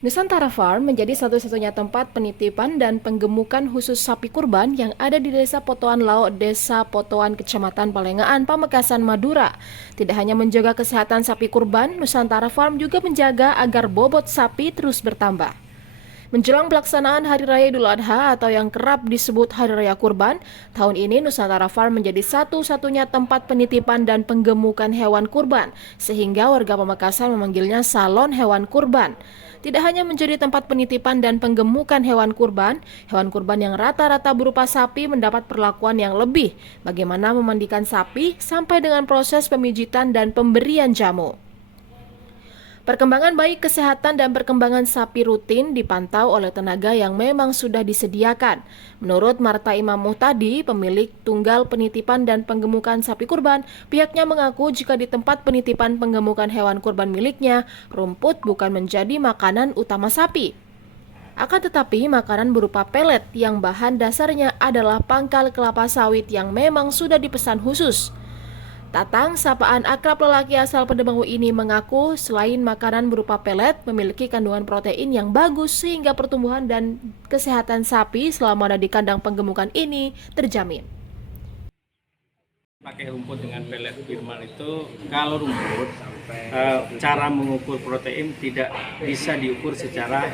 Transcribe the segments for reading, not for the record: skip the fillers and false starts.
Nusantara Farm menjadi satu-satunya tempat penitipan dan penggemukan khusus sapi kurban yang ada di Desa Potoan Lauk, Desa Potoan, Kecamatan Palengaan, Pamekasan, Madura. Tidak hanya menjaga kesehatan sapi kurban, Nusantara Farm juga menjaga agar bobot sapi terus bertambah. Menjelang pelaksanaan Hari Raya Idul Adha atau yang kerap disebut Hari Raya Kurban, tahun ini Nusantara Farm menjadi satu-satunya tempat penitipan dan penggemukan hewan kurban, sehingga warga Pamekasan memanggilnya Salon Hewan Kurban. Tidak hanya menjadi tempat penitipan dan penggemukan hewan kurban yang rata-rata berupa sapi mendapat perlakuan yang lebih, bagaimana memandikan sapi sampai dengan proses pemijitan dan pemberian jamu. Perkembangan baik kesehatan dan perkembangan sapi rutin dipantau oleh tenaga yang memang sudah disediakan. Menurut Marta Imam Muhtadi, pemilik tunggal penitipan dan penggemukan sapi kurban, pihaknya mengaku jika di tempat penitipan penggemukan hewan kurban miliknya, rumput bukan menjadi makanan utama sapi. Akan tetapi, makanan berupa pelet yang bahan dasarnya adalah pangkal kelapa sawit yang memang sudah dipesan khusus. Tatang, sapaan akrab lelaki asal Pademangu ini mengaku selain makanan berupa pelet memiliki kandungan protein yang bagus sehingga pertumbuhan dan kesehatan sapi selama ada di kandang penggemukan ini terjamin. Pakai rumput dengan pelet Birman itu, kalau rumput cara mengukur protein tidak bisa diukur secara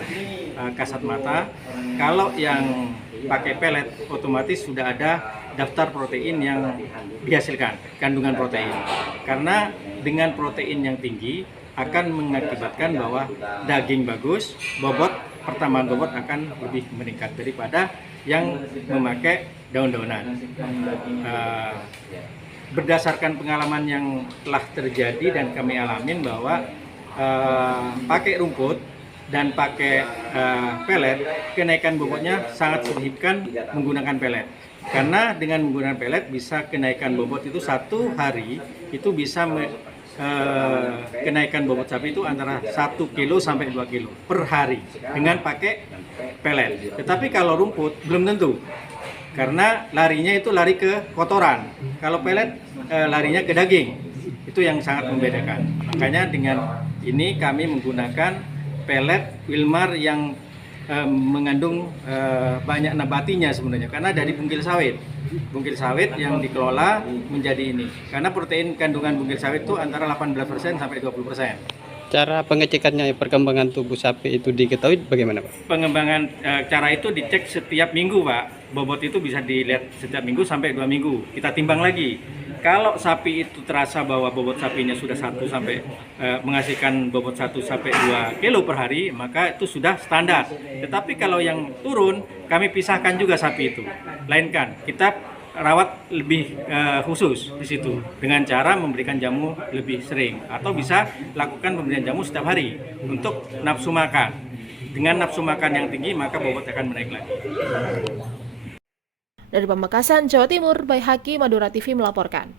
kasat mata. Kalau yang pakai pelet otomatis sudah ada daftar protein yang dihasilkan, kandungan protein. Karena dengan protein yang tinggi akan mengakibatkan bahwa daging bagus, pertambahan bobot akan lebih meningkat daripada yang memakai daun-daunan. Berdasarkan pengalaman yang telah terjadi dan kami alamin bahwa pakai rumput dan pakai pelet, kenaikan bobotnya sangat signifikan menggunakan pelet. Karena dengan menggunakan pelet bisa kenaikan bobot itu satu hari itu bisa kenaikan bobot sapi itu antara 1 kilo sampai 2 kilo per hari dengan pakai pelet. Tetapi kalau rumput belum tentu. Karena larinya itu lari ke kotoran. Kalau pelet larinya ke daging. Itu yang sangat membedakan. Makanya dengan ini kami menggunakan pelet Wilmar yang mengandung banyak nabatinya sebenarnya. Karena dari bungkil sawit. Bungkil sawit yang dikelola menjadi ini. Karena protein kandungan bungkil sawit itu antara 18% sampai 20%. Cara pengecekannya, perkembangan tubuh sapi itu diketahui bagaimana, Pak? Pengembangan cara itu dicek setiap minggu, Pak. Bobot itu bisa dilihat setiap minggu sampai 2 minggu. Kita timbang lagi. Kalau sapi itu terasa bahwa bobot sapinya sudah menghasilkan bobot 1 sampai 2 kilo per hari, maka itu sudah standar. Tetapi kalau yang turun, kami pisahkan juga sapi itu. Lainkan, kita rawat lebih khusus di situ dengan cara memberikan jamu lebih sering atau bisa lakukan pemberian jamu setiap hari untuk nafsu makan. Dengan nafsu makan yang tinggi maka bobot akan menaik lagi. Dari Pamekasan, Jawa Timur, Baihaki Madura TV melaporkan.